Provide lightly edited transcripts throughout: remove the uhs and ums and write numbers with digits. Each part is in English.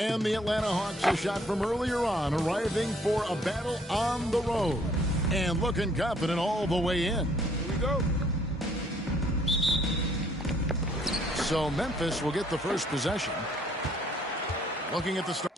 And the Atlanta Hawks, a shot from earlier on, arriving for a battle on the road. And looking confident all the way in. Here we go. So Memphis will get the first possession. Looking at the start.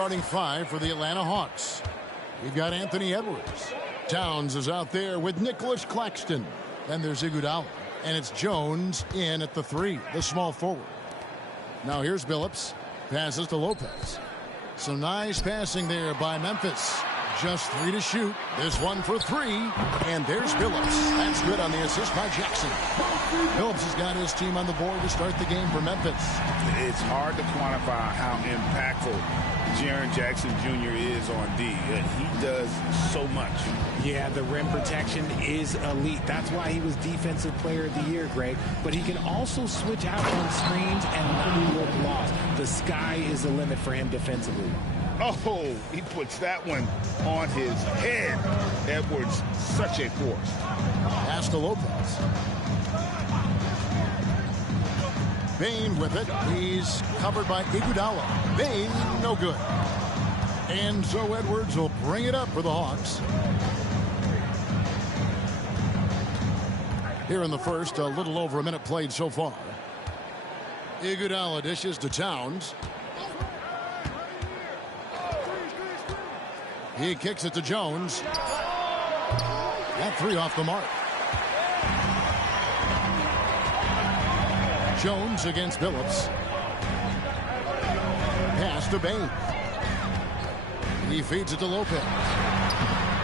Starting five for the Atlanta Hawks. We've got Anthony Edwards. Towns is out there with Nicholas Claxton. Then there's Iguodala. And it's Jones in at the three, the small forward. Now here's Billups. Passes to Lopez. So nice passing there by Memphis. Just three to shoot. This one for three. And there's Billups. That's good on the assist by Jackson. Billups has got his team on the board to start the game for Memphis. It's hard to quantify how impactful Jaren Jackson Jr. is on D. He does so much. Yeah, the rim protection is elite. That's why he was Defensive Player of the Year, Greg. But he can also switch out on screens and not look lost. The sky is the limit for him defensively. Oh, he puts that one on his head. Edwards, such a force. Pass to Lopez. Bain with it. He's covered by Iguodala. Bain, no good. And so Edwards will bring it up for the Hawks. Here in the first, a little over a minute played so far. Iguodala dishes to Towns. He kicks it to Jones. That three off the mark. Jones against Billups. Pass to Bain. He feeds it to Lopez.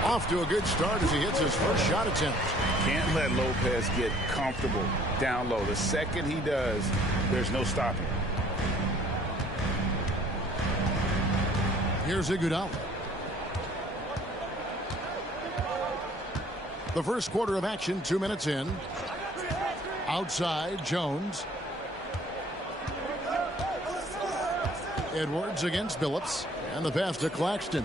Off to a good start as he hits his first shot attempt. Can't let Lopez get comfortable down low. The second he does, there's no stopping. Here's Iguodala. The first quarter of action, 2 minutes in. Outside, Jones. Edwards against Billups. And the pass to Claxton.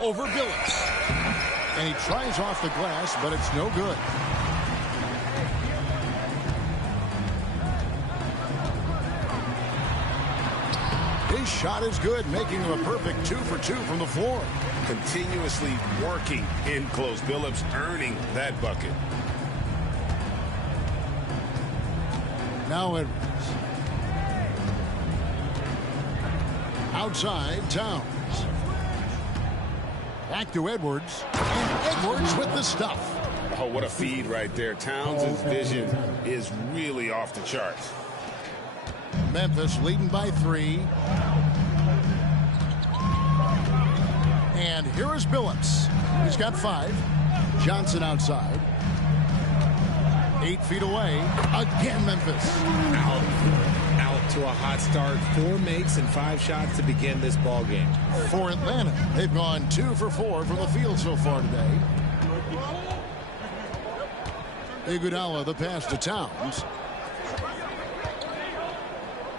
Over Billups. And he tries off the glass, but it's no good. His shot is good, making him a perfect 2 for 2 from the floor. Continuously working in close. Billups earning that bucket. Now Edwards. Outside, Towns. Back to Edwards. And Edwards with the stuff. Oh, what a feed right there. Towns' vision is really off the charts. Memphis leading by 3. And here is Billups. He's got 5. Johnson outside. 8 feet away. Again, Memphis. Out to a hot start. 4 makes and 5 shots to begin this ball game. For Atlanta, they've gone 2 for 4 from the field so far today. Iguodala, the pass to Towns.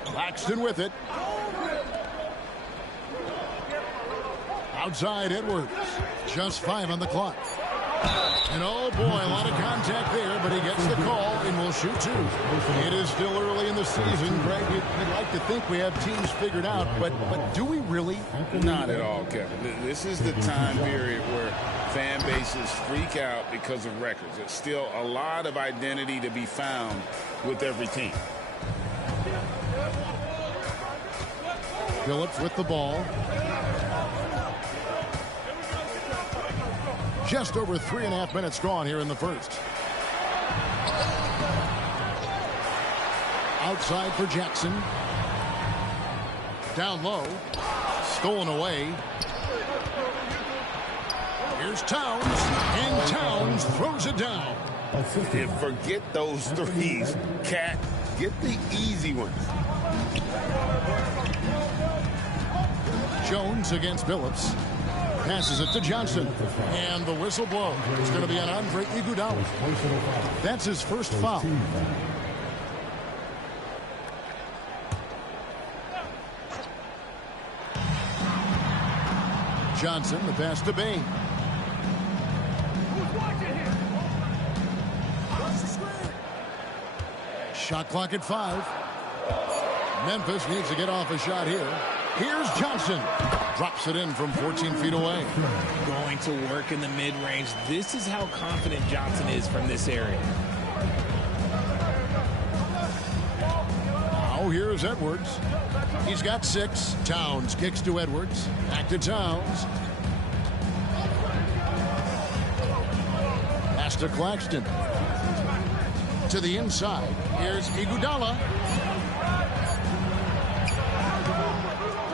Claxton with it. Outside Edwards. Just 5 on the clock. And oh boy, a lot of contact there, but he gets the call and will shoot 2. It is still early in the season, Greg. You'd like to think we have teams figured out, but do we really? Not at all, Kevin. This is the time period where fan bases freak out because of records. There's still a lot of identity to be found with every team. Billups with the ball. Just over 3.5 minutes gone here in the first. Outside for Jackson. Down low. Stolen away. Here's Towns. And Towns throws it down. And forget those threes. Cat, get the easy ones. Jones against Billups. Passes it to Johnson. And the whistle blows. It's going to be on Andre Iguodala. That's his first foul. Johnson, the pass to Bain. Shot clock at 5. Memphis needs to get off a shot here. Here's Johnson. Drops it in from 14 feet away. Going to work in the mid-range. This is how confident Johnson is from this area. Now here's Edwards. He's got 6. Towns kicks to Edwards. Back to Towns. Pass to Claxton. To the inside. Here's Iguodala.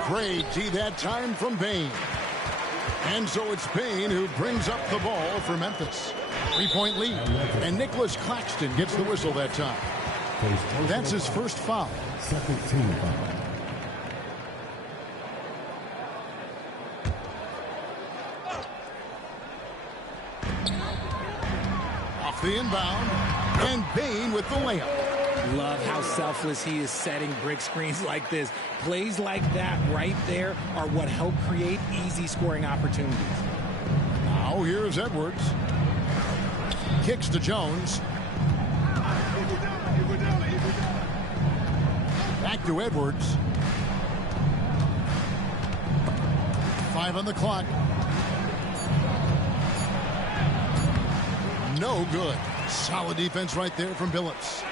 Great D that time from Bain. And so it's Bain who brings up the ball for Memphis. 3-point lead. And Nicholas Claxton gets the whistle that time. That's his first foul. Second team foul. Off the inbound. And Bain with the layup. Love how selfless he is setting brick screens like this. Plays like that right there are what help create easy scoring opportunities. Now here's Edwards. Kicks to Jones. Back to Edwards. 5 on the clock. No good. Solid defense right there from Billups.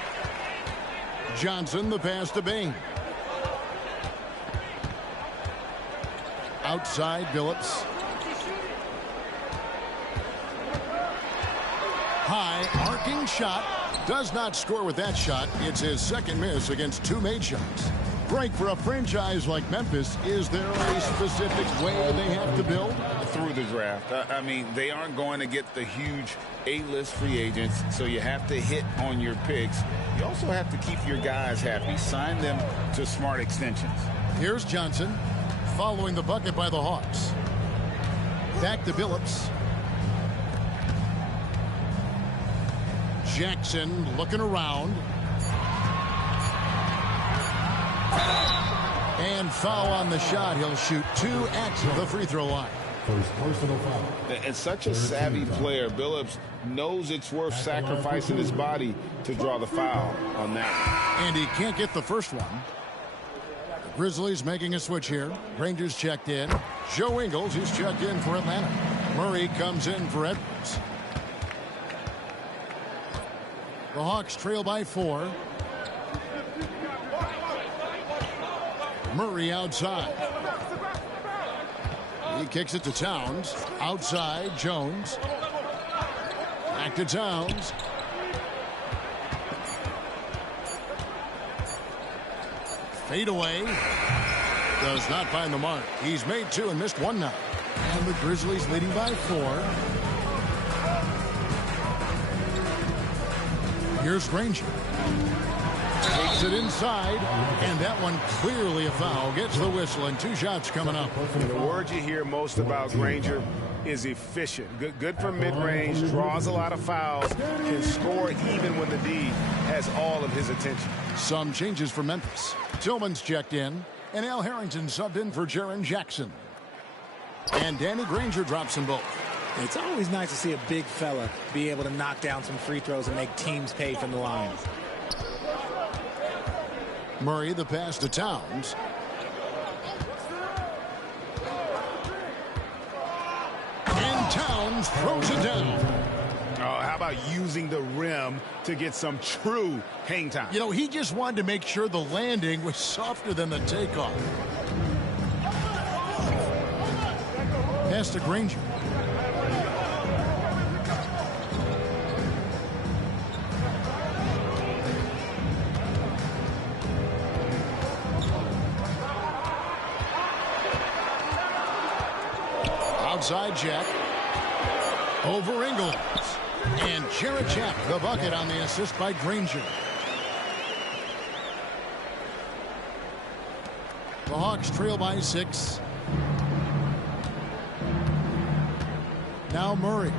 Johnson, the pass to Bain. Outside, Billups. High, arcing shot. Does not score with that shot. It's his second miss against 2 made shots. Break for a franchise like Memphis. Is there a specific way they have to build? Through the draft. I mean, they aren't going to get the huge A-list free agents, so you have to hit on your picks. You also have to keep your guys happy. Sign them to smart extensions. Here's Johnson following the bucket by the Hawks. Back to Billups. Jackson looking around. And foul on the shot. He'll shoot 2 at the free throw line. First personal foul. And such a savvy player, Billups knows it's worth sacrificing his body to draw the foul on that one. And he can't get the first one. The Grizzlies making a switch here. Rangers checked in. Joe Ingles, who's checked in for Atlanta. Murray comes in for Edwards. The Hawks trail by 4. Murray outside. He kicks it to Towns. Outside, Jones. Back to Towns. Fade away. Does not find the mark. He's made 2 and missed 1 now. And the Grizzlies leading by 4. Here's Granger. Takes it inside, and that one clearly a foul. Gets the whistle, and 2 shots coming up. The word you hear most about Granger is efficient. Good from mid-range, draws a lot of fouls, can score even when the D has all of his attention. Some changes for Memphis. Tillman's checked in, and Al Harrington subbed in for Jaren Jackson. And Danny Granger drops them both. It's always nice to see a big fella be able to knock down some free throws and make teams pay from the line. Murray, the pass to Towns. And Towns throws it down. Oh, how about using the rim to get some true hang time? You know, he just wanted to make sure the landing was softer than the takeoff. Pass to Granger. Outside Jack. Over Ingles. And Jarrett Jack, the bucket on the assist by Granger. The Hawks trail by 6. Now Murray.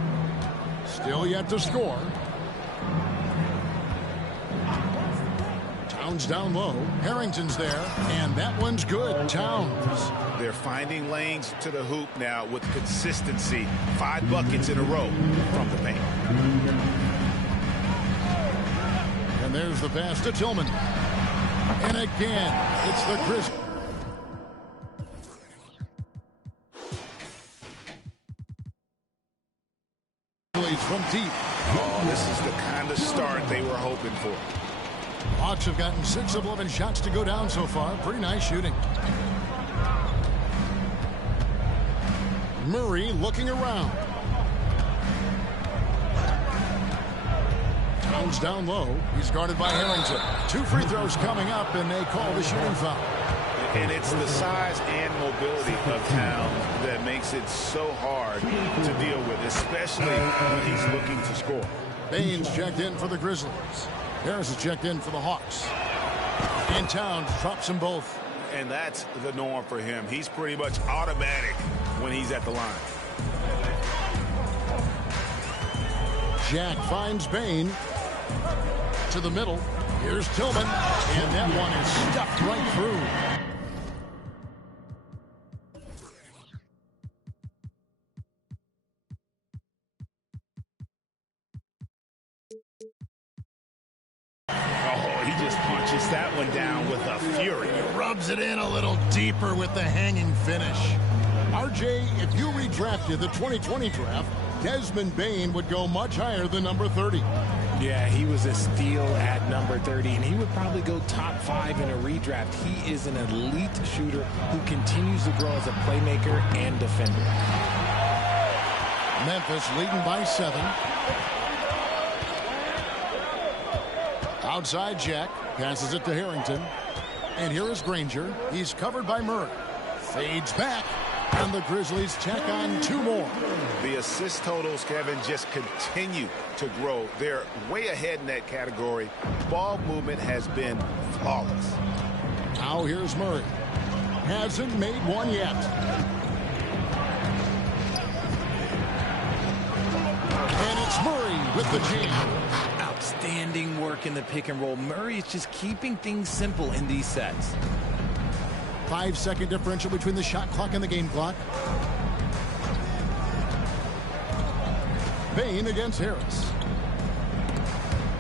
Still yet to score. Towns down low. Harrington's there. And that one's good. Towns. They're finding lanes to the hoop now with consistency. 5 buckets in a row from the paint. And there's the pass to Tillman. And again, it's the Grizzlies. From deep. Oh, this is the kind of start they were hoping for. Hawks have gotten 6 of 11 shots to go down so far. Pretty nice shooting. Murray looking around. Towns down low. He's guarded by Harrington. 2 free throws coming up, and they call the shooting foul. And it's the size and mobility of Towns that makes it so hard to deal with, especially when he's looking to score. Baines checked in for the Grizzlies. Harris is checked in for the Hawks. And Towns drops them both. And that's the norm for him. He's pretty much automatic when he's at the line. Jack finds Bain to the middle. Here's Tillman. And that one is stuffed right through. That one down with a fury. He rubs it in a little deeper with the hanging finish. RJ, if you redrafted the 2020 draft, Desmond Bain would go much higher than number 30. Yeah, he was a steal at number 30, and he would probably go top 5 in a redraft. He is an elite shooter who continues to grow as a playmaker and defender. Memphis leading by 7. Outside Jack. Passes it to Harrington. And here is Granger. He's covered by Murray. Fades back. And the Grizzlies tack on 2 more. The assist totals, Kevin, just continue to grow. They're way ahead in that category. Ball movement has been flawless. Now here's Murray. Hasn't made one yet. And it's Murray with the jam. outstanding work in the pick and roll. Murray is just keeping things simple in these sets. 5-second differential between the shot clock and the game clock. Bain against Harris.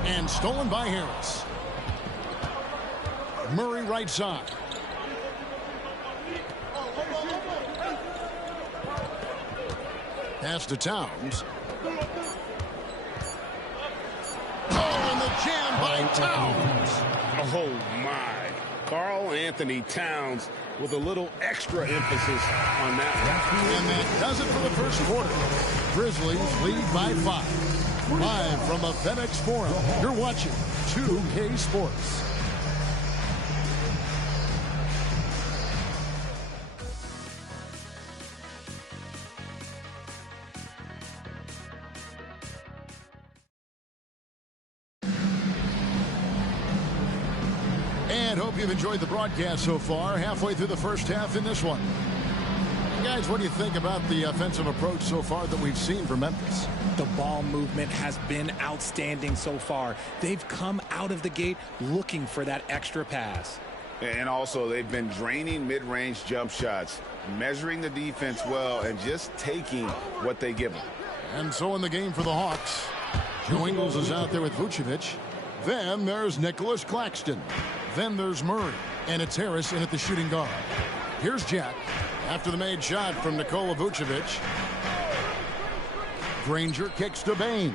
And stolen by Harris. Murray right side. Pass to Towns. Oh, and the jam by Towns. Oh, my. Karl Anthony Towns with a little extra emphasis on that one. And that does it for the first quarter. Grizzlies lead by 5. Live from the FedEx Forum, you're watching 2K Sports. And hope you've enjoyed the broadcast so far. Halfway through the first half in this one. Guys, what do you think about the offensive approach so far that we've seen from Memphis? The ball movement has been outstanding so far. They've come out of the gate looking for that extra pass. And also, they've been draining mid-range jump shots, measuring the defense well, and just taking what they give them. And so in the game for the Hawks, Joe Ingles is out there with Vucevic. Then there's Nicholas Claxton. Then there's Murray. And it's Harris in at the shooting guard. Here's Jack after the made shot from Nikola Vucevic. Granger kicks to Bain.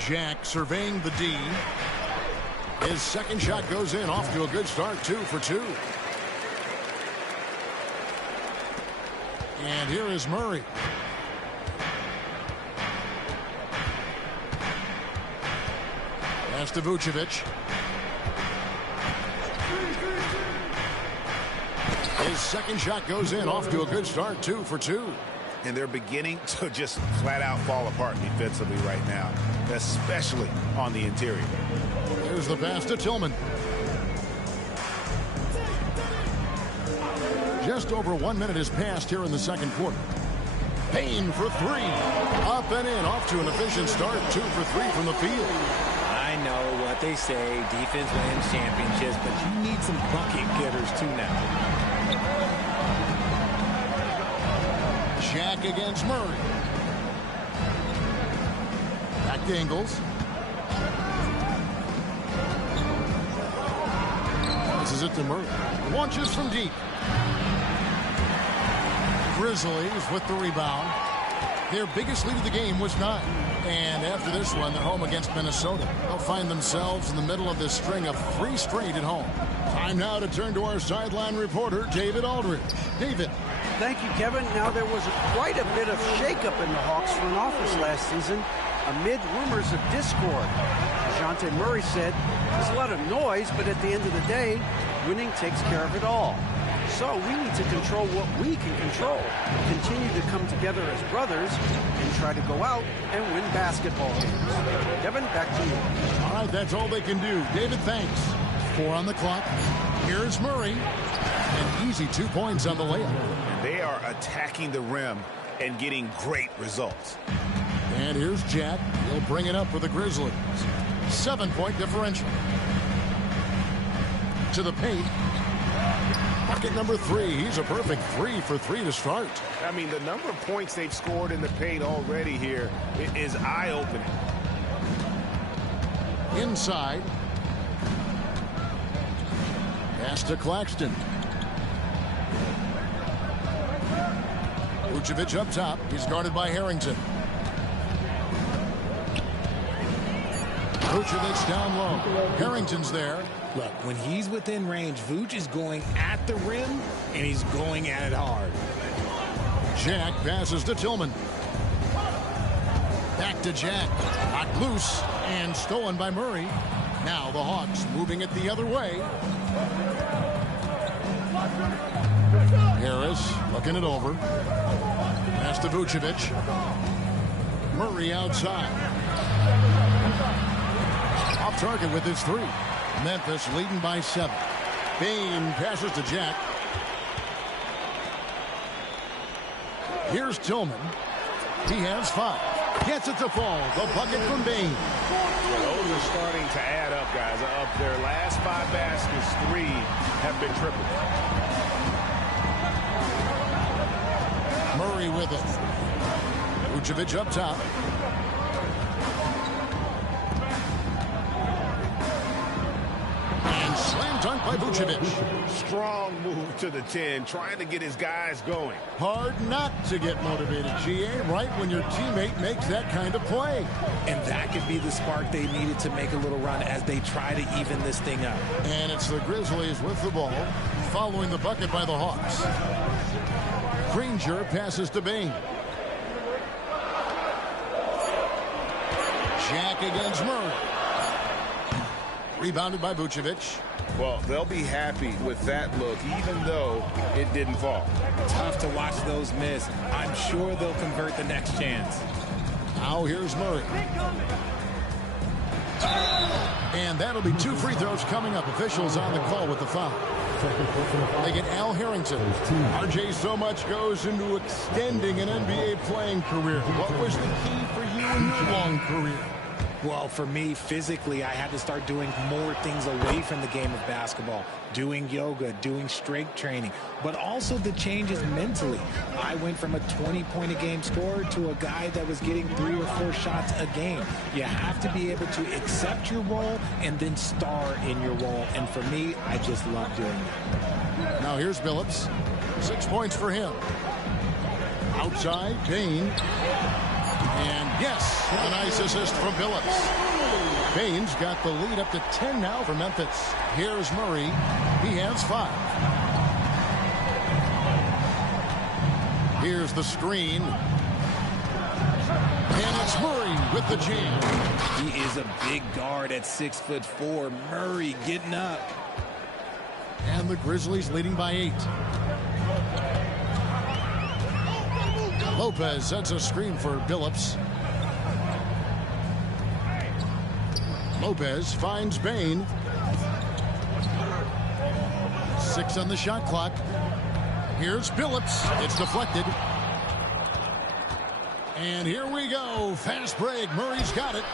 Jack surveying the D. His second shot goes in, off to a good start, 2 for 2. And here is Murray. Pass to Vucevic. His second shot goes in, off to a good start, 2 for 2. And they're beginning to just flat out fall apart defensively right now, especially on the interior. Here's the pass to Tillman. Just over 1 minute has passed here in the second quarter. Bain for 3. Up and in, off to an efficient start, 2 for 3 from the field. I know what they say, defense wins championships, but you need some bucket getters too now. Jack against Murray. Back to Ingles. This is it to Murray. Launches from deep. Grizzlies with the rebound. Their biggest lead of the game was 9. And after this one, they're home against Minnesota. They'll find themselves in the middle of this string of 3 straight at home. Time now to turn to our sideline reporter, David Aldridge. David. Thank you, Kevin. Now, there was quite a bit of shakeup in the Hawks front office last season amid rumors of discord. DeJounte Murray said, there's a lot of noise, but at the end of the day, winning takes care of it all. So we need to control what we can control, continue to come together as brothers, and try to go out and win basketball games. Kevin, back to you. All right, that's all they can do. David, thanks. 4 on the clock. Here's Murray. An easy 2 points on the layup. They are attacking the rim and getting great results. And here's Jack. He'll bring it up for the Grizzlies. 7-point differential. To the paint. Bucket number 3. He's a perfect 3 for 3 to start. I mean, the number of points they've scored in the paint already here is eye-opening. Inside. Pass to Claxton. Vucevic up top. He's guarded by Harrington. Vucevic down low. Harrington's there. Look, when he's within range, Vooch is going at the rim, and he's going at it hard. Jack passes to Tillman. Back to Jack. Knocked loose and stolen by Murray. Now the Hawks moving it the other way. Harris looking it over. Pass to Vucevic. Murray outside. Off target with his 3. Memphis leading by 7. Bain passes to Jack. Here's Tillman. He has 5. Gets it to fall. The bucket from Bain. Well, those are starting to add up, guys. Of their last 5 baskets, 3 have been triple. Murray with it. Vucevic up top. And slam dunk by Vucevic. Strong move to the 10, trying to get his guys going. Hard not to get motivated, GA, right when your teammate makes that kind of play. And that could be the spark they needed to make a little run as they try to even this thing up. And it's the Grizzlies with the ball, following the bucket by the Hawks. Granger passes to Bain. Jack against Murray. Rebounded by Vucevic. Well, they'll be happy with that look, even though it didn't fall. Tough to watch those miss. I'm sure they'll convert the next chance. Now here's Murray. And that'll be 2 free throws coming up. Officials on the call with the foul. They get Al Harrington. RJ, so much goes into extending an NBA playing career. What was the key for you in your long career? Well, for me, physically, I had to start doing more things away from the game of basketball. Doing yoga, doing strength training, but also the changes mentally. I went from a 20-point-a-game scorer to a guy that was getting 3 or 4 shots a game. You have to be able to accept your role and then star in your role. And for me, I just love doing that. Now here's Billups. 6 points for him. Outside, Bain. And yes, a nice assist from Billups. Bain's got the lead up to 10 now for Memphis. Here's Murray. He has 5. Here's the screen. And it's Murray with the jam. He is a big guard at 6'4". Murray getting up. And the Grizzlies leading by 8. Lopez sets a screen for Billups. Lopez finds Bain. 6 on the shot clock. Here's Billups. It's deflected. And here we go. Fast break. Murray's got it.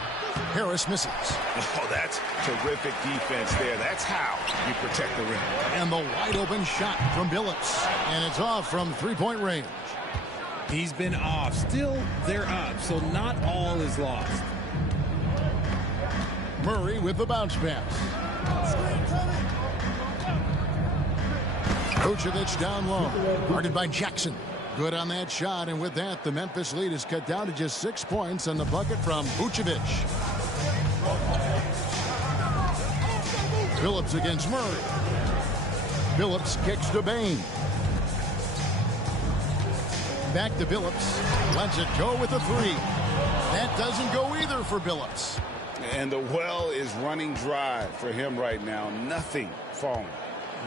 Harris misses. Oh, that's terrific defense there. That's how you protect the rim. And the wide open shot from Billups. And it's off from 3-point range. He's been off. Still, they're up, so not all is lost. Murray with the bounce pass. Vucevic down low. Guarded by Jackson. Good on that shot, and with that, the Memphis lead is cut down to just 6 points on the bucket from Vucevic. Billups against Murray. Billups kicks to Bain. Back to Billups. Lets it go with a 3. That doesn't go either for Billups. And the well is running dry for him right now. Nothing falling.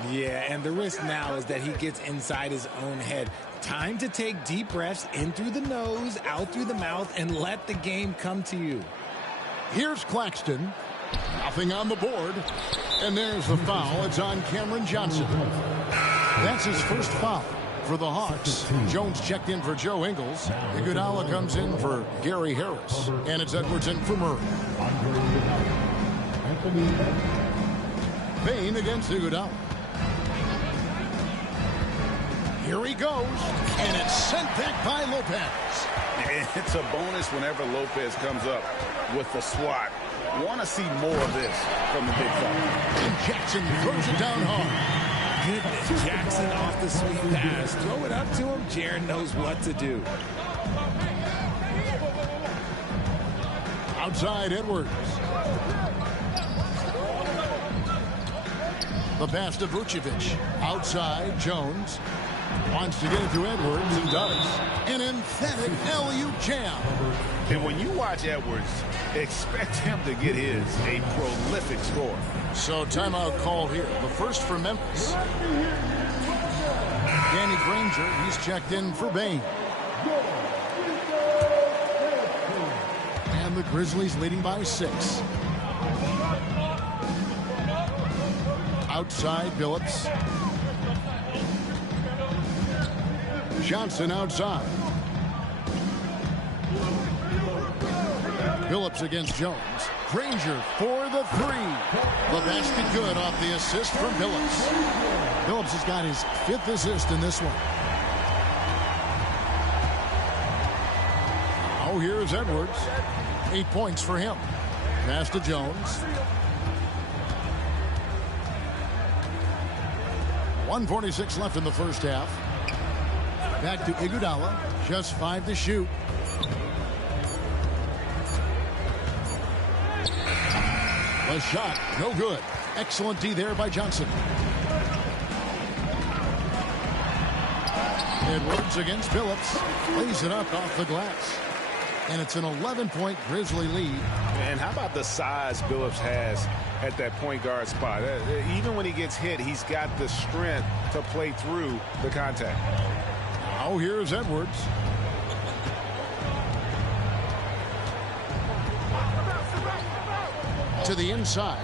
Yeah, and the risk now is that he gets inside his own head. Time to take deep breaths in through the nose, out through the mouth, and let the game come to you. Here's Claxton. Nothing on the board. And there's the foul. It's on Cameron Johnson. That's his first foul for the Hawks. Jones checked in for Joe Ingles. Iguodala comes in for Gary Harris. And it's Edwards in for Murray. Bain against Iguodala. Here he goes. And it's sent back by Lopez. It's a bonus whenever Lopez comes up with the swat. Want to see more of this from the big fella. And Jackson throws it down hard. Goodness, Jackson off the sweet pass. Throw it up to him. Jaren knows what to do. Outside Edwards. The pass to Vucevic. Outside Jones. Wants to get it to Edwards and does. An emphatic alley-oop jam. And when you watch Edwards, expect him to get his. A prolific scorer. So timeout called here. The first for Memphis. Danny Granger, he's checked in for Bain. And the Grizzlies leading by 6. Outside Billups. Johnson outside. Phillips against Jones. Granger for the three. The basket good off the assist from Phillips. Phillips has got his 5th assist in this one. Oh, here's Edwards. 8 points for him. Pass to Jones. 1:46 left in the first half. Back to Iguodala. Just 5 to shoot. The shot, no good. Excellent D there by Johnson. Edwards against Phillips. Lays it up off the glass. And it's an 11-point Grizzly lead. And how about the size Phillips has at that point guard spot? Even when he gets hit, he's got the strength to play through the contact. Now here's Edwards. To the inside.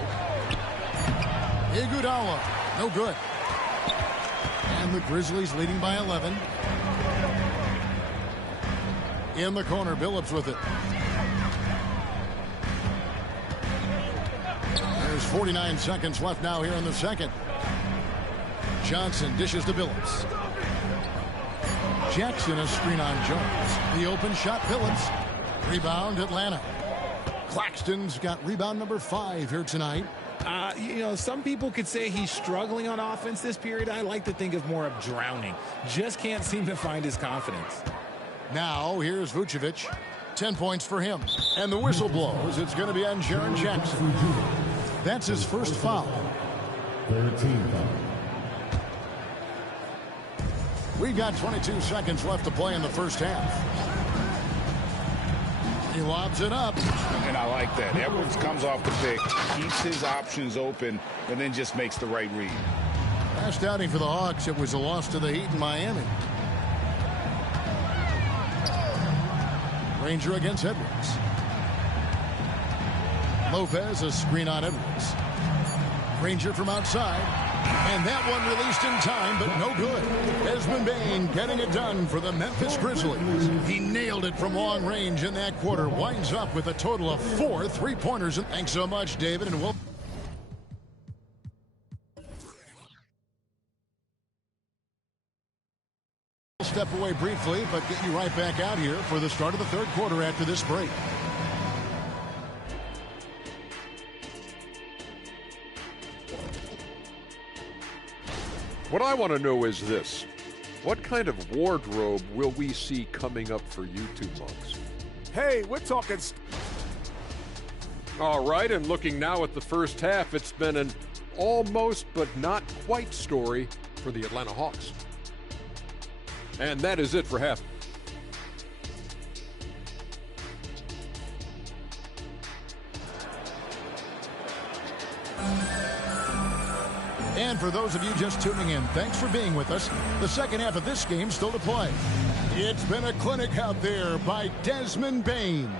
Iguodala, no good. And the Grizzlies leading by 11. In the corner, Phillips with it. There's 49 seconds left now here in the second. Johnson dishes to Phillips. Jackson a screen on Jones. The open shot, Phillips. Rebound, Atlanta. Claxton's got rebound number 5 here tonight. You know, some people could say he's struggling on offense this period. I like to think of more of drowning. Just can't seem to find his confidence. Now, here's Vucevic. 10 points for him. And the whistle blows. It's going to be on Jaren Jackson. That's his first foul. 13 foul. We've got 22 seconds left to play in the first half. He lobs it up. And I like that. Edwards comes off the pick, keeps his options open, and then just makes the right read. Last outing for the Hawks, it was a loss to the Heat in Miami. Granger against Edwards. Lopez, a screen on Edwards. Granger from outside. And that one released in time, but no good. Desmond Bane getting it done for the Memphis Grizzlies. He nailed it from long range in that quarter. Winds up with a total of 4 3-pointers. And thanks so much, David. And we'll step away briefly, but get you right back out here for the start of the third quarter after this break. What I want to know is this. What kind of wardrobe will we see coming up for you two monks? Hey, we're talking... All right, and looking now at the first half, it's been an almost but not quite story for the Atlanta Hawks. And that is it for half. And for those of you just tuning in, thanks for being with us. The second half of this game still to play. It's been a clinic out there by Desmond Bane.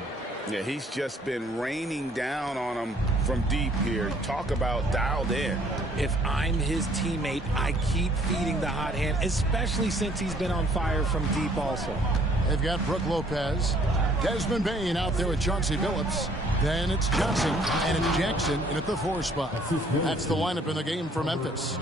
Yeah, he's just been raining down on him from deep here. Talk about dialed in. If I'm his teammate, I keep feeding the hot hand, especially since he's been on fire from deep also. They've got Brook Lopez. Desmond Bane out there with Chauncey Billups. Then it's Johnson, and it's Jackson in at the 4 spot. That's the lineup in the game for Memphis.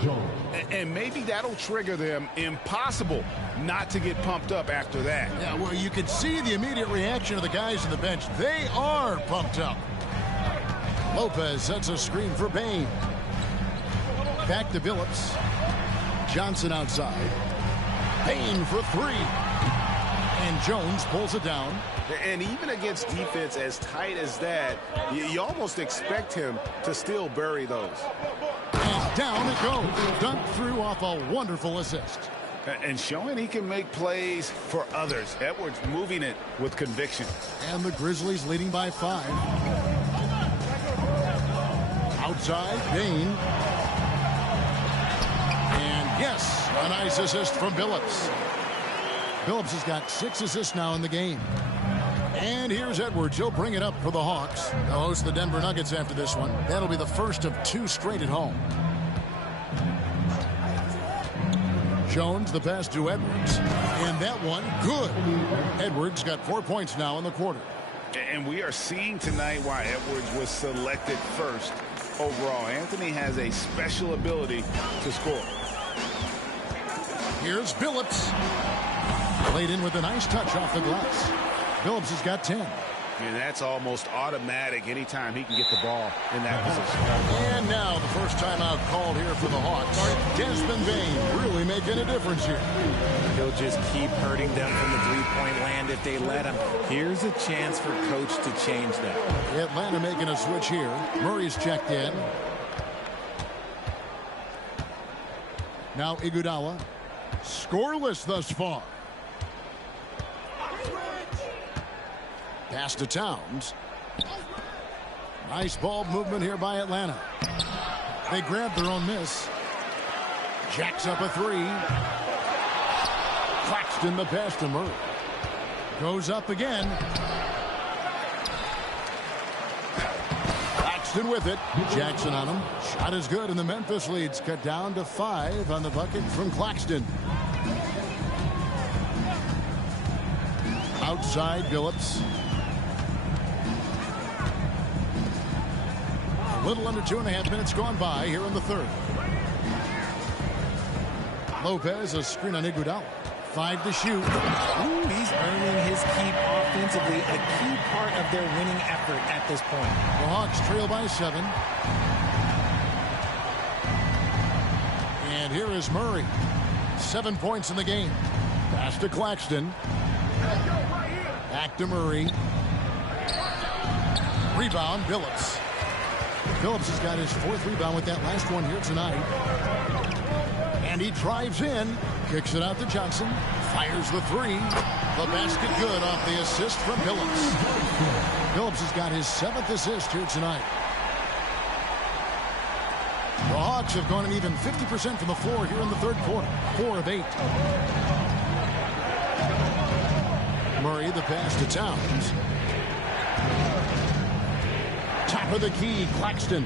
And maybe that'll trigger them. Impossible not to get pumped up after that. Yeah, well, you could see the immediate reaction of the guys on the bench. They are pumped up. Lopez sets a screen for Bane. Back to Billups. Johnson outside. Bane for 3. And Jones pulls it down. And even against defense as tight as that, you almost expect him to still bury those. And down it goes. Dunked through off a wonderful assist. And showing he can make plays for others. Edwards moving it with conviction. And the Grizzlies leading by 5. Outside, Bane. And yes, a nice assist from Billups. Billups has got 6 assists now in the game. And here's Edwards. He'll bring it up for the Hawks. They'll host the Denver Nuggets after this one. That'll be the first of 2 straight at home. Jones, the pass to Edwards. And that one, good. Edwards got 4 points now in the quarter. And we are seeing tonight why Edwards was selected first overall. Anthony has a special ability to score. Here's Billups. Played in with a nice touch off the glass. Billups has got 10. And that's almost automatic anytime he can get the ball in that position. And now the first timeout called here for the Hawks. Desmond Bane really making a difference here. He'll just keep hurting them from the three-point land if they let him. Here's a chance for coach to change that. Atlanta making a switch here. Murray's checked in. Now Iguodala. Scoreless thus far. Pass to Towns. Nice ball movement here by Atlanta. They grab their own miss. Jacks up a three. Claxton the pass to Murray. Goes up again. Claxton with it. Jackson on him. Shot is good, and the Memphis lead's cut down to 5 on the bucket from Claxton. Outside Billups. A little under 2.5 minutes gone by here in the third. Lopez, a screen on Iguodala. 5 to shoot. Ooh, he's earning his keep offensively, a key part of their winning effort at this point. The Hawks trail by 7. And here is Murray. 7 points in the game. Pass to Claxton. Back to Murray. Rebound, Billups. Billups has got his 4th rebound with that last one here tonight. And he drives in, kicks it out to Johnson, fires the 3. The basket good off the assist from Billups. Billups has got his 7th assist here tonight. The Hawks have gone an even 50% from the floor here in the third quarter. 4 of 8. Murray, the pass to Towns. Top of the key, Claxton.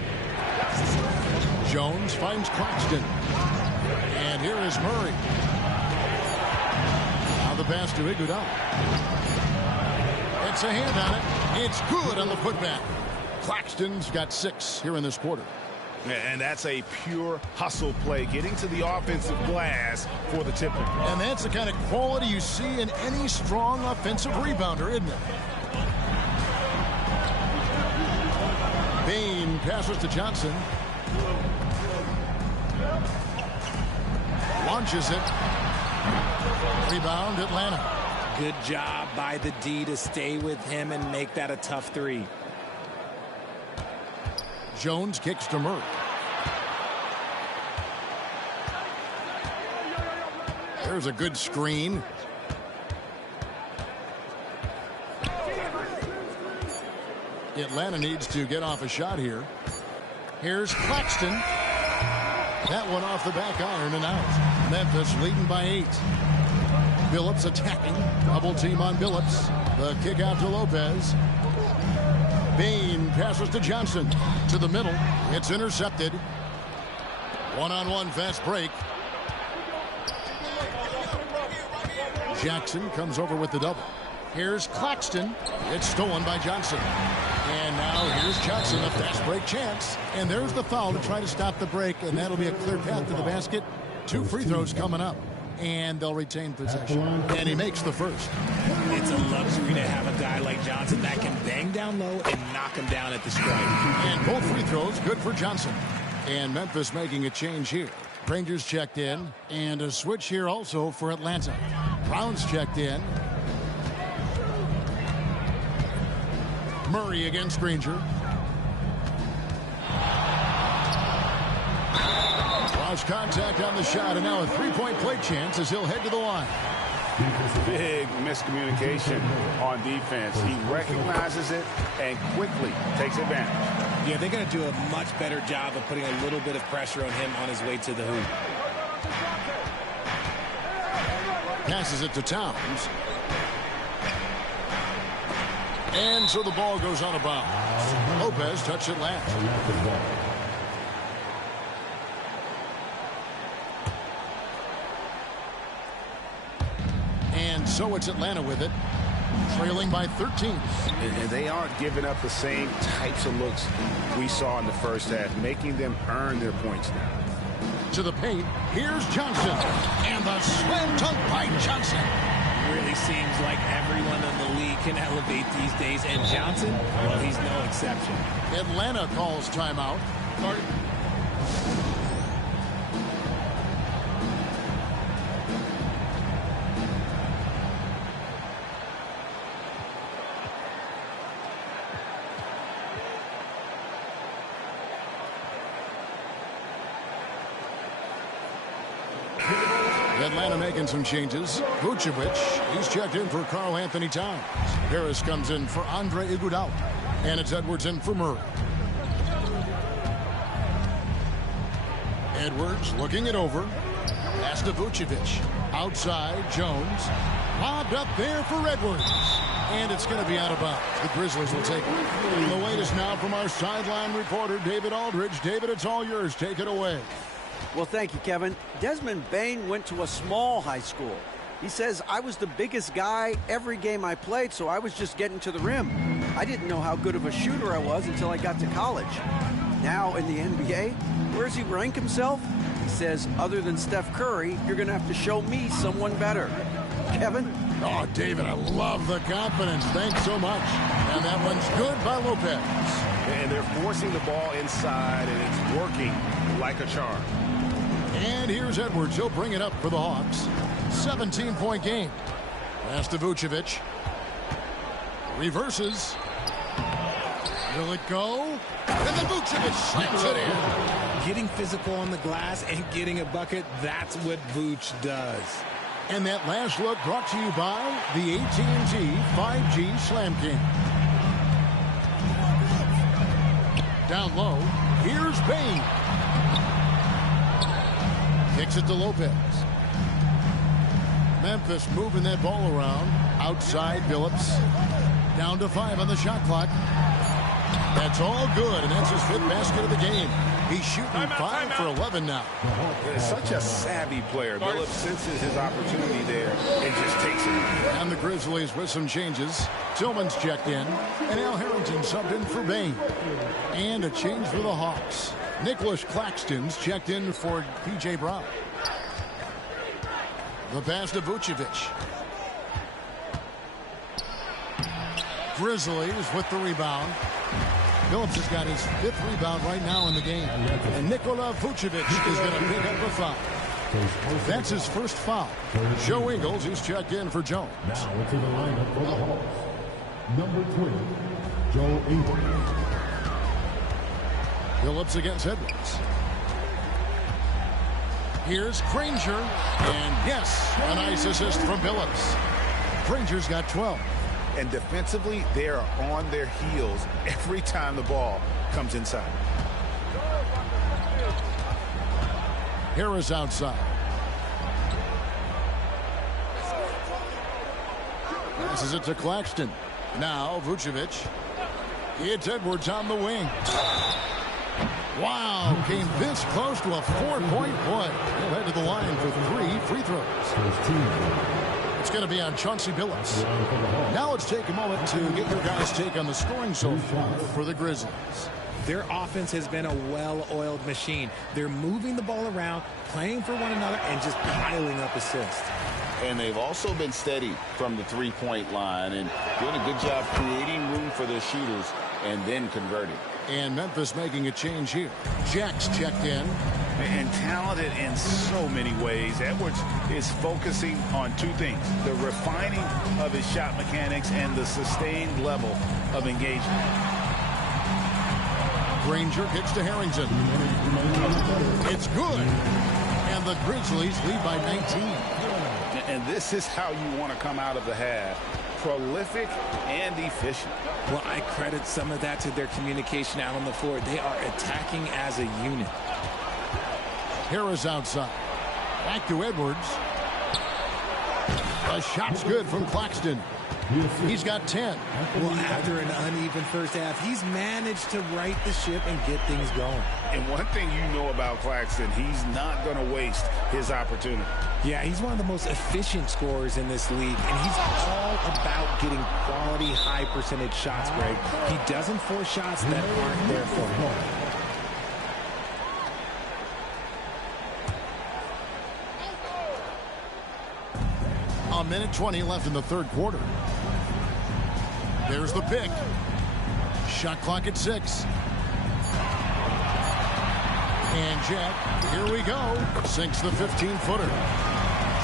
Jones finds Claxton. And here is Murray. Now the pass to Iguodala. It's a hand on it. It's good on the putback. Claxton's got 6 here in this quarter. And that's a pure hustle play, getting to the offensive glass for the tip-in. And that's the kind of quality you see in any strong offensive rebounder, isn't it? Bane passes to Johnson. Launches it. Rebound, Atlanta. Good job by the D to stay with him and make that a tough 3. Jones kicks to Murray. There's a good screen. Atlanta needs to get off a shot here. Here's Claxton. That one off the back iron and out. Memphis leading by 8. Billups attacking. Double team on Billups. The kick out to Lopez. Bane passes to Johnson. To the middle. It's intercepted. One-on-one fast break. Jackson comes over with the double. Here's Claxton. It's stolen by Johnson. And now here's Johnson, a fast break chance. And there's the foul to try to stop the break, and that'll be a clear path to the basket. 2 free throws coming up. And they'll retain possession. And he makes the first. It's a luxury to have a guy like Johnson that can bang down low and knock him down at the strike. And both free throws good for Johnson. And Memphis making a change here. Rangers checked in. And a switch here also for Atlanta. Brown's checked in. Murray against Granger. Lost contact on the shot, and now a 3-point play chance as he'll head to the line. Big miscommunication on defense. He recognizes it and quickly takes advantage. Yeah, they're going to do a much better job of putting a little bit of pressure on him on his way to the hoop. Passes it to Towns. And so the ball goes out of bounds. Lopez touched it last. And so it's Atlanta with it. trailing by 13. And they aren't giving up the same types of looks we saw in the first half, making them earn their points now. To the paint, here's Johnson. And the slam dunk by Johnson. Really seems like everyone in the league can elevate these days, and Johnson, well, he's no exception. Atlanta calls timeout. Atlanta making some changes. Vucevic, he's checked in for Karl Anthony Towns. Harris comes in for Andre Iguodala. And it's Edwards in for Murray. Edwards looking it over. Pass to Vucevic. Outside, Jones. Lobbed up there for Edwards. And it's going to be out of bounds. The Grizzlies will take it. The latest now from our sideline reporter, David Aldridge. David, it's all yours. Take it away. Well, thank you, Kevin. Desmond Bane went to a small high school. He says, I was the biggest guy every game I played, so I was just getting to the rim. I didn't know how good of a shooter I was until I got to college. Now in the NBA, where does he rank himself? He says, other than Steph Curry, you're going to have to show me someone better. Kevin? Oh, David, I love the confidence. Thanks so much. And that one's good by Lopez. And they're forcing the ball inside, and it's working like a charm. And here's Edwards. He'll bring it up for the Hawks. 17-point game. Pass to Vucevic. Reverses. Will it go? And the Vucevic slams it in. Getting physical on the glass and getting a bucket, that's what Vuce does. And that last look brought to you by the AT&T 5G Slam King. Down low, here's Bane. Kicks it to Lopez. Memphis moving that ball around. Outside, Billups. Down to 5 on the shot clock. That's all good, and that's his 5th basket of the game. He's shooting 5 for 11 now. Such a savvy player. Billups senses his opportunity there and just takes it. And the Grizzlies with some changes. Tillman's checked in, and Al Harrington subbed in for Bane. And a change for the Hawks. Nicholas Claxton's checked in for P.J. Brown. The pass to Vucevic. Grizzlies with the rebound. Phillips has got his 5th rebound right now in the game. And Nikola Vucevic is going to pick up a foul. That's his first foul. Joe Ingles, who's checked in for Jones. Now into the lineup for the Hawks. Number 20, Joe Ingles. Phillips against Edwards. Here's Granger. And yes, a nice assist from Phillips. Granger's got 12. And defensively, they are on their heels every time the ball comes inside. Harris outside. Passes it to Claxton. Now Vucevic. It's Edwards on the wing. Wow, came this close to a 4-point play. He'll head to the line for 3 free throws. It's going to be on Chauncey Billups. Now let's take a moment to get your guys' take on the scoring so far for the Grizzlies. Their offense has been a well-oiled machine. They're moving the ball around, playing for one another, and just piling up assists. And they've also been steady from the three-point line and doing a good job creating room for their shooters and then converting. And Memphis making a change here. Jack's checked in. And talented in so many ways. Edwards is focusing on 2 things: the refining of his shot mechanics and the sustained level of engagement. Granger kicks to Harrington. It's good. And the Grizzlies lead by 19. And this is how you want to come out of the half. Prolific and efficient. Well, I credit some of that to their communication out on the floor. They are attacking as a unit. Harris outside. Back to Edwards. The shot's good from Claxton. He's got 10. Well, after an uneven first half, he's managed to right the ship and get things going. And one thing you know about Claxton, he's not going to waste his opportunity. Yeah, he's one of the most efficient scorers in this league, and he's all about getting quality, high-percentage shots, Greg. He doesn't force shots that aren't there for him. A minute 20 left in the third quarter. There's the pick. Shot clock at 6. And Jack, here we go, sinks the 15-footer.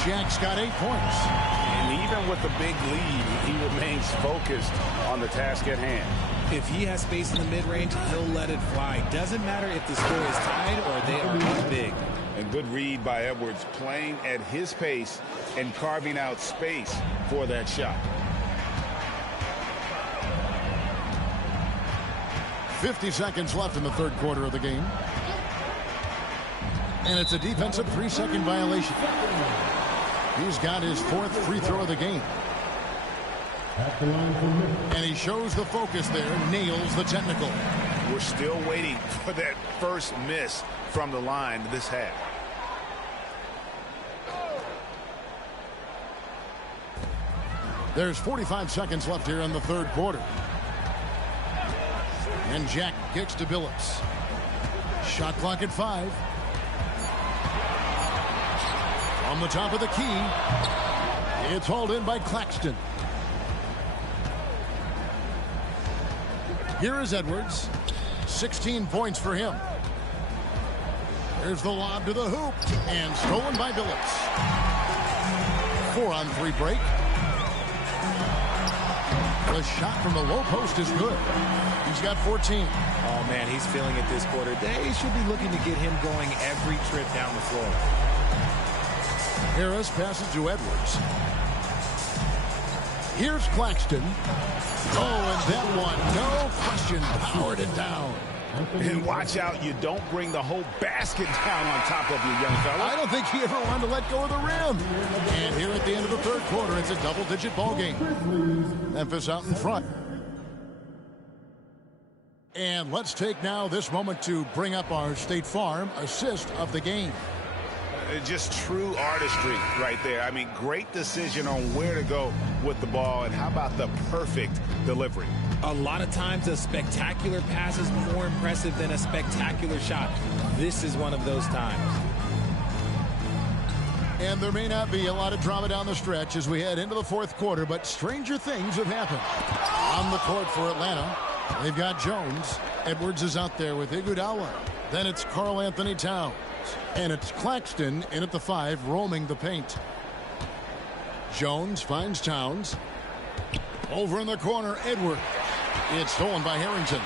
Jack's got 8 points. And even with the big lead, he remains focused on the task at hand. If he has space in the mid-range, he'll let it fly. Doesn't matter if the score is tied or they are up big. And good read by Edwards, playing at his pace and carving out space for that shot. 50 seconds left in the third quarter of the game. And it's a defensive 3-second violation. He's got his 4th free throw of the game. And he shows the focus there, nails the technical. We're still waiting for that first miss from the line this half. There's 45 seconds left here in the third quarter. And Jack kicks to Billups. Shot clock at 5. On the top of the key. It's hauled in by Claxton. Here is Edwards. 16 points for him. There's the lob to the hoop. And stolen by Billups. 4-on-3 break. The shot from the low post is good. He's got 14. Oh, man, he's feeling it this quarter. They should be looking to get him going every trip down the floor. Harris passes to Edwards. Here's Claxton. Oh, and that one, no question, powered it down. And watch out, you don't bring the whole basket down on top of you, young fella. I don't think he ever wanted to let go of the rim. And here at the end of the third quarter, it's a double-digit ball game. Memphis out in front. And let's take now this moment to bring up our State Farm assist of the game. Just true artistry right there. I mean, great decision on where to go with the ball, and how about the perfect delivery? A lot of times a spectacular pass is more impressive than a spectacular shot. This is one of those times. And there may not be a lot of drama down the stretch as we head into the fourth quarter, but stranger things have happened. On the court for Atlanta, they've got Jones. Edwards is out there with Iguodala. Then it's Karl Anthony Towns. And it's Claxton in at the 5, roaming the paint. Jones finds Towns. Over in the corner, Edwards. It's stolen by Harrington.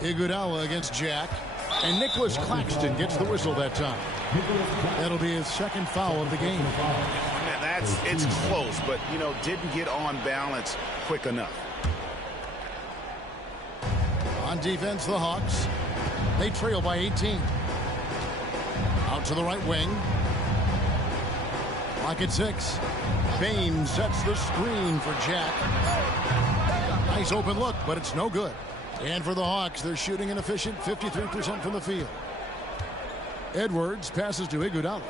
Iguodala against Jack. And Nicholas Claxton gets the whistle that time. That'll be his second foul of the game. And it's close, but, didn't get on balance quick enough. On defense, the Hawks. They trail by 18. Out to the right wing. Clock at 6. Bain sets the screen for Jack. Nice open look, but it's no good. And for the Hawks, they're shooting an efficient 53% from the field. Edwards passes to Iguodala.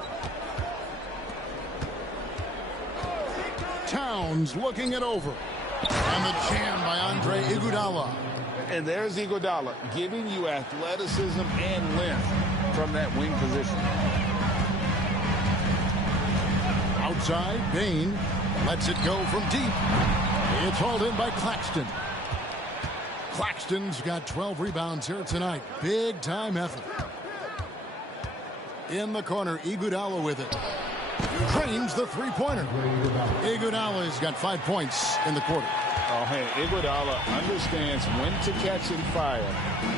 Towns looking it over. And the jam by Andre Iguodala. And there's Iguodala giving you athleticism and length from that wing position. Outside, Bain lets it go from deep. It's hauled in by Claxton. Claxton's got 12 rebounds here tonight. Big time effort. In the corner, Iguodala with it. Drains the three-pointer. Iguodala's got 5 points in the quarter. Oh, hey, Iguodala understands when to catch and fire.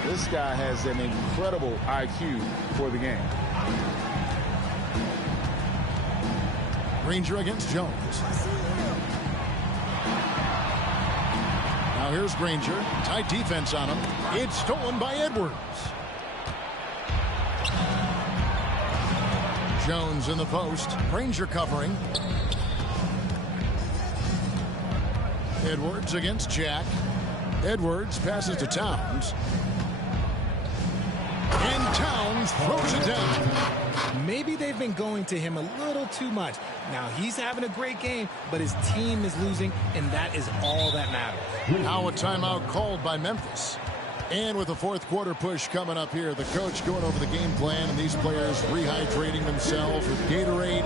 This guy has an incredible IQ for the game. Granger against Jones. Now here's Granger. Tight defense on him. It's stolen by Edwards. Jones in the post. Granger covering. Edwards against Jack. Edwards passes to Towns. And Towns throws it down. Maybe they've been going to him a little too much. Now he's having a great game, but his team is losing, and that is all that matters. Now a timeout called by Memphis. And with the fourth quarter push coming up here, the coach going over the game plan, and these players rehydrating themselves with Gatorade,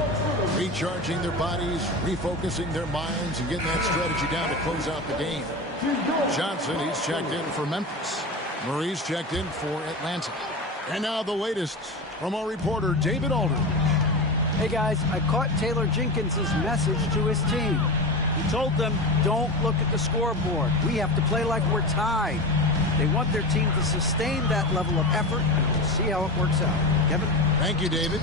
recharging their bodies, refocusing their minds, and getting that strategy down to close out the game. Johnson, he's checked in for Memphis. Murray's checked in for Atlanta. And now the latest from our reporter, David Aldridge. Hey guys, I caught Taylor Jenkins' message to his team. He told them, don't look at the scoreboard. We have to play like we're tied. They want their team to sustain that level of effort, and we'll see how it works out. Kevin? Thank you, David.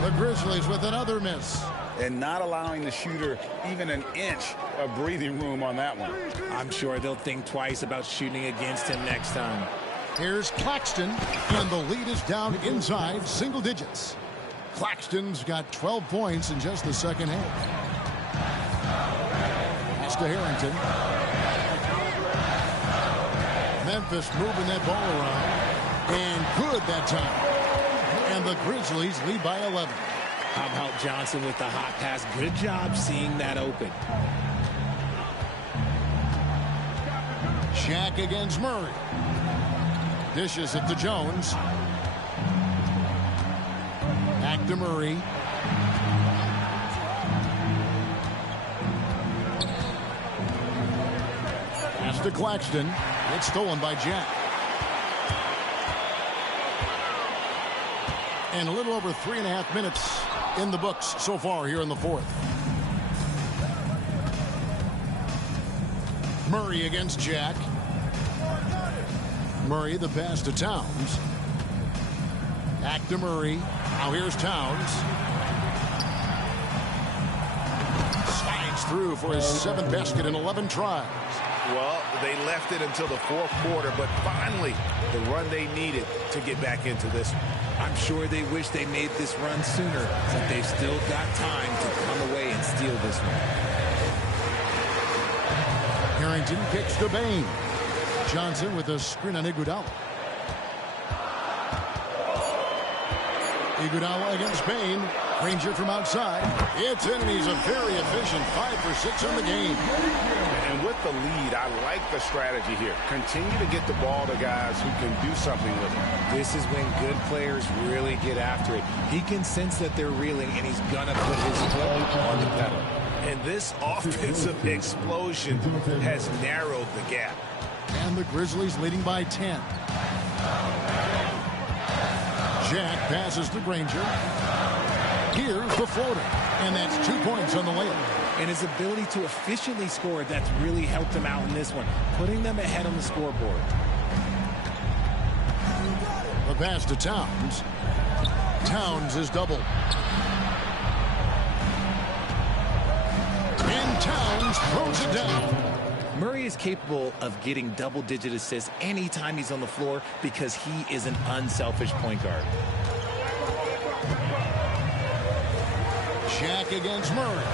The Grizzlies with another miss. And not allowing the shooter even an inch of breathing room on that one. I'm sure they'll think twice about shooting against him next time. Here's Claxton, and the lead is down inside single digits. Claxton's got 12 points in just the second half. Pass to Harrington. Memphis moving that ball around. And good that time. And the Grizzlies lead by 11. How about Johnson with the hot pass? Good job seeing that open. Shaq against Murray. Dishes it to Jones. Back to Murray. Pass to Claxton. It's stolen by Jack. And a little over 3.5 minutes in the books so far here in the fourth. Murray against Jack. Murray, the pass to Towns. Back to Murray. Now here's Towns. Slides through for his 7th basket in 11 tries. Well, they left it until the fourth quarter, but finally the run they needed to get back into this one. I'm sure they wish they made this run sooner, but they've still got time to come away and steal this one. Harrington kicks to Bain. Johnson with a screen on Iguodala. Iguodala against Bain. Granger from outside. It's in, and he's a very efficient 5 for 6 on the game. And with the lead, I like the strategy here. Continue to get the ball to guys who can do something with it. This is when good players really get after it. He can sense that they're reeling, and he's going to put his foot on the pedal. And this offensive explosion has narrowed the gap. And the Grizzlies leading by 10. Jack passes to Granger. Here's the floater. And that's 2 points on the layup. And his ability to efficiently score, that's really helped him out in this one, putting them ahead on the scoreboard. The pass to Towns. Towns is doubled. And Towns throws it down. Murray is capable of getting double-digit assists anytime he's on the floor because he is an unselfish point guard. Shaq against Murray.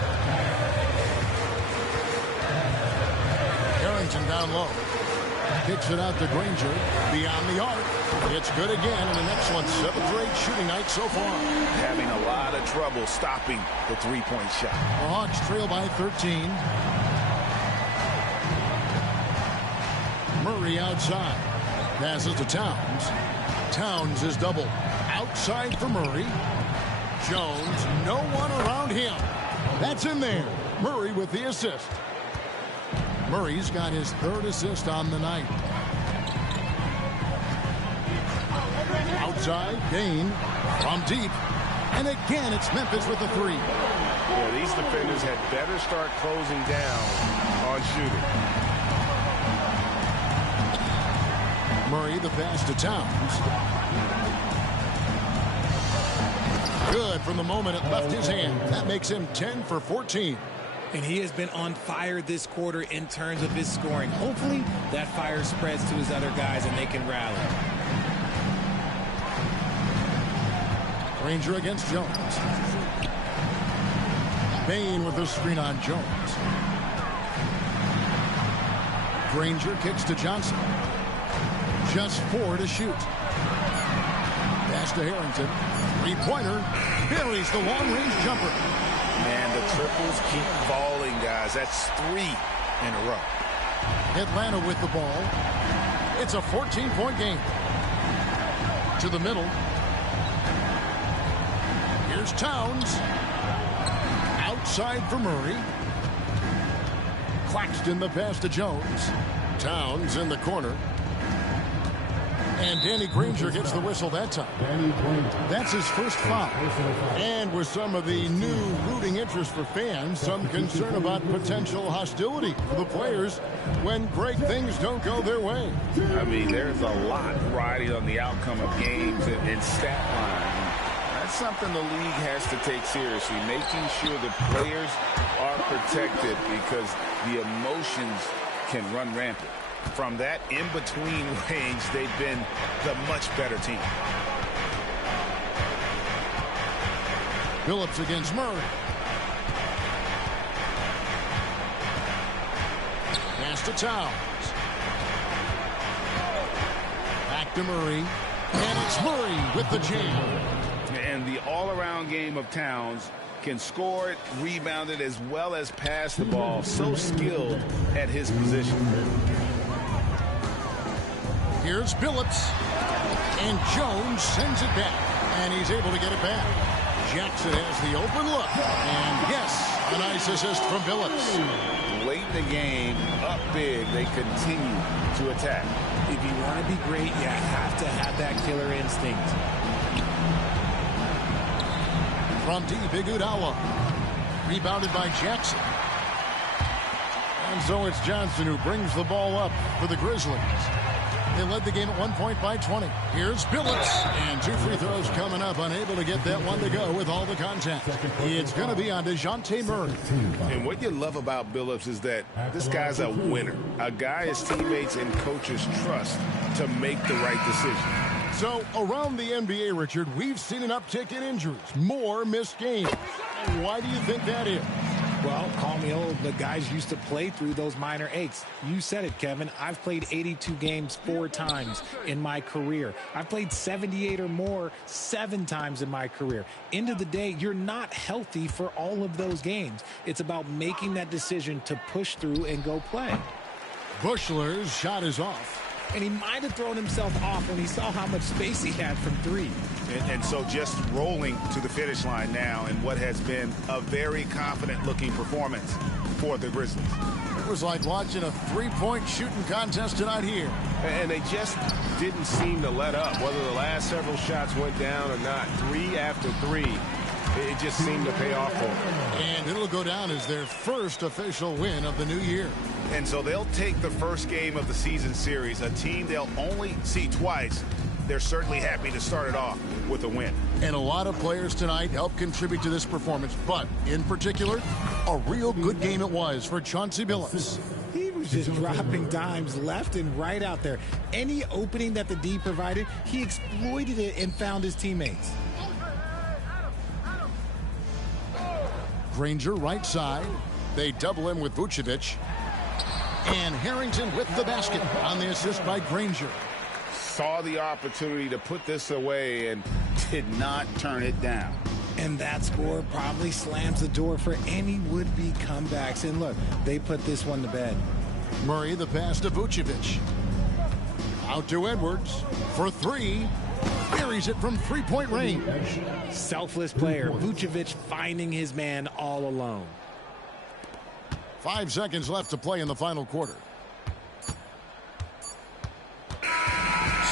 Harrington down low. Kicks it out to Granger. Beyond the arc. It's good again, and an excellent 7th or 8th shooting night so far. Having a lot of trouble stopping the three-point shot. The Hawks trail by 13. Murray outside. Passes to Towns. Towns is doubled. Outside for Murray. Jones, no one around him. That's in there. Murray with the assist. Murray's got his 3rd assist on the night. Outside, Bain from deep. And again, it's Memphis with the 3. Yeah, these defenders had better start closing down on shooting. Murray, the pass to Towns. Good from the moment it left his hand. That makes him 10 for 14. And he has been on fire this quarter in terms of his scoring. Hopefully that fire spreads to his other guys and they can rally. Granger against Jones. Bain with the screen on Jones. Granger kicks to Johnson. Just 4 to shoot. Pass to Harrington. Three-pointer. Buries the long-range jumper. Man, the triples keep falling, guys. That's 3 in a row. Atlanta with the ball. It's a 14-point game. To the middle. Here's Towns. Outside for Murray. Claxton the pass to Jones. Towns in the corner. And Danny Granger gets the whistle that time. That's his first foul. And with some of the new rooting interest for fans, some concern about potential hostility for the players when great things don't go their way. I mean, there's a lot riding on the outcome of games and stat lines. That's something the league has to take seriously, making sure the players are protected because the emotions can run rampant. From that in-between range, they've been the much better team. Phillips against Murray. Pass to Towns. Back to Murray. And it's Murray with the jam. And the all-around game of Towns can score it, rebound it, as well as pass the ball. So skilled at his position. Here's Phillips. And Jones sends it back. And he's able to get it back. Jackson has the open look. And yes, a nice assist from Phillips. Late in the game, up big, they continue to attack. If you want to be great, you have to have that killer instinct. From deep, Iguodala. Rebounded by Jackson. And so it's Johnson who brings the ball up for the Grizzlies. They led the game at 1 point by 20. Here's Phillips. And 2 free throws coming up. Unable to get that one to go with all the contact. It's going to be on DeJounte Murray. And what you love about Billups is that this guy's a winner. A guy his teammates and coaches trust to make the right decision. So around the NBA, Richard, we've seen an uptick in injuries. More missed games. Why do you think that is? Well, call me old, but guys used to play through those minor aches. You said it, Kevin. I've played 82 games 4 times in my career. I've played 78 or more 7 times in my career. End of the day, you're not healthy for all of those games. It's about making that decision to push through and go play. Bushler's shot is off. And he might have thrown himself off when he saw how much space he had from 3. And so just rolling to the finish line now in what has been a very confident-looking performance for the Grizzlies. It was like watching a 3-point shooting contest tonight here. And they just didn't seem to let up. Whether the last several shots went down or not, 3 after 3, it just seemed to pay off for them. And it'll go down as their first official win of the new year. And so they'll take the first game of the season series, a team they'll only see twice. They're certainly happy to start it off with a win. And a lot of players tonight helped contribute to this performance, but in particular, a real good game it was for Chauncey Billups. He was just dropping dimes left and right out there. Any opening that the D provided, he exploited it and found his teammates. Granger right side. They double him with Vucevic. And Harrington with the basket on the assist by Granger. Saw the opportunity to put this away and did not turn it down. And that score probably slams the door for any would-be comebacks. And look, they put this one to bed. Murray the pass to Vucevic. Out to Edwards for 3. Buries it from 3-point range. Selfless player. Vucevic finding his man all alone. 5 seconds left to play in the final quarter.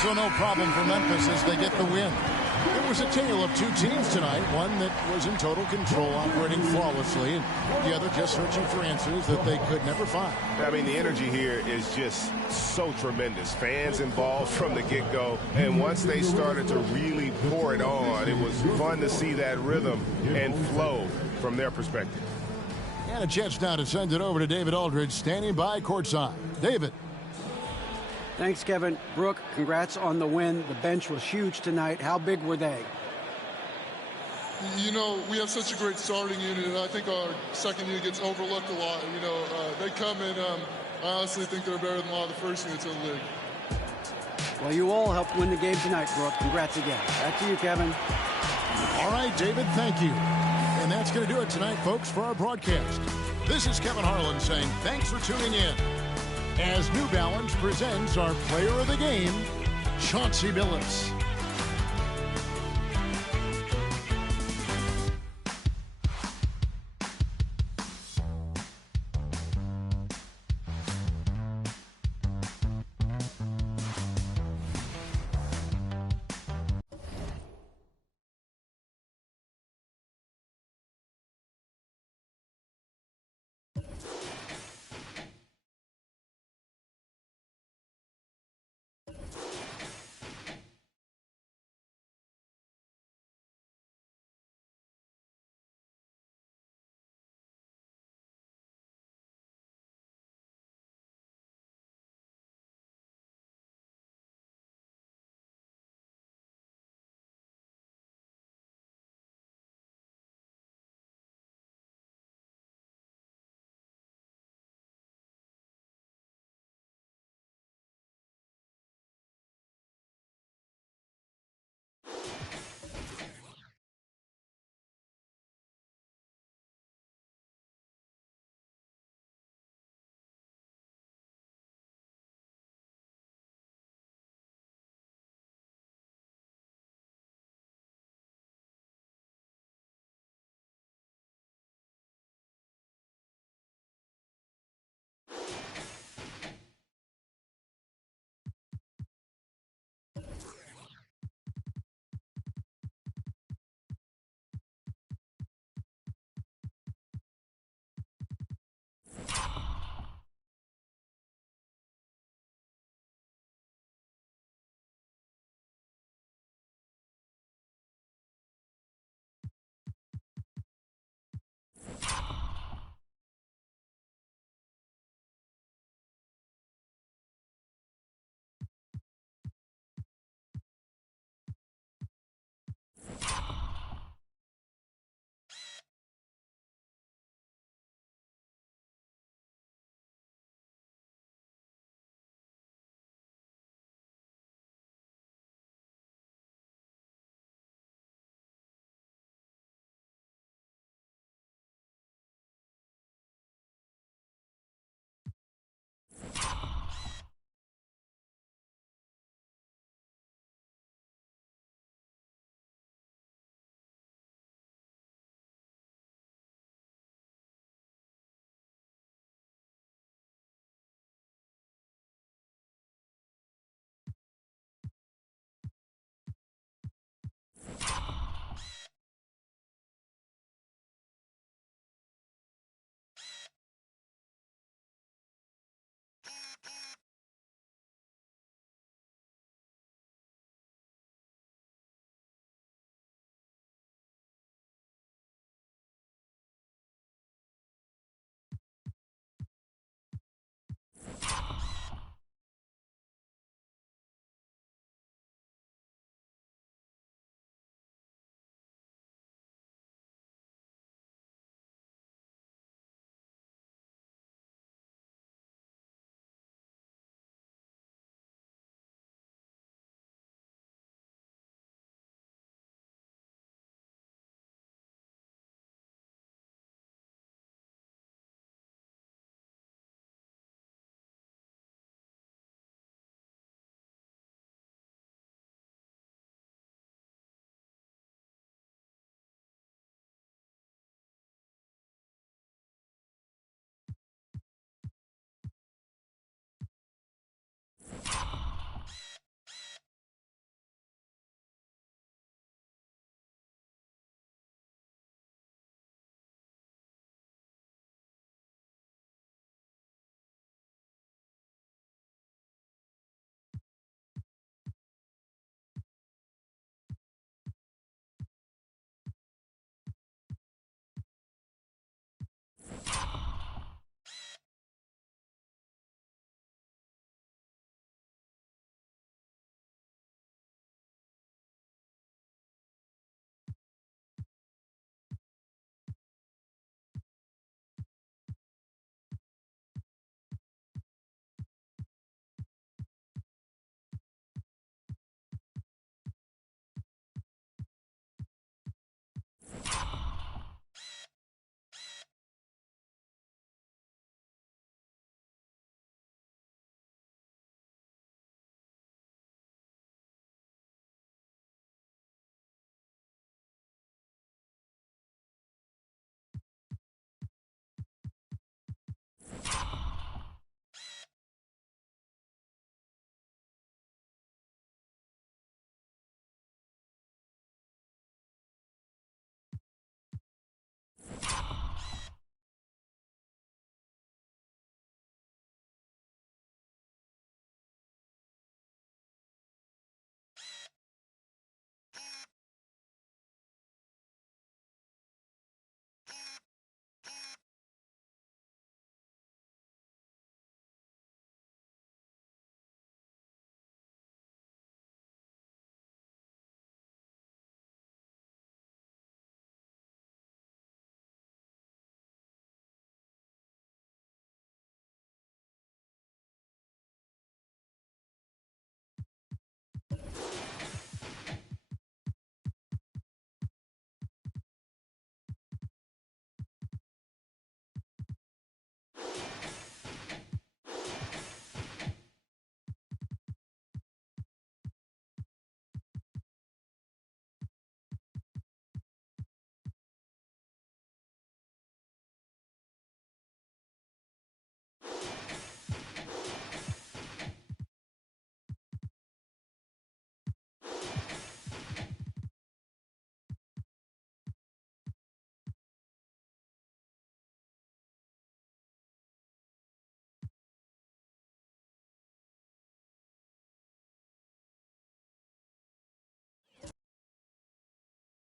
So no problem for Memphis as they get the win. It was a tale of 2 teams tonight. One that was in total control, operating flawlessly, and the other just searching for answers that they could never find. I mean, the energy here is just so tremendous. Fans involved from the get-go. And once they started to really pour it on, it was fun to see that rhythm and flow from their perspective. And a chance now to send it over to David Aldridge, standing by courtside. David. Thanks, Kevin. Brooke, congrats on the win. The bench was huge tonight. How big were they? You know, we have such a great starting unit, and I think our second unit gets overlooked a lot. You know, they come in, I honestly think they're better than a lot of the first units in the league. Well, you all helped win the game tonight, Brooke. Congrats again. Back to you, Kevin. All right, David, thank you. And that's going to do it tonight, folks, for our broadcast. This is Kevin Harlan saying thanks for tuning in as New Balance presents our player of the game, Chauncey Billups.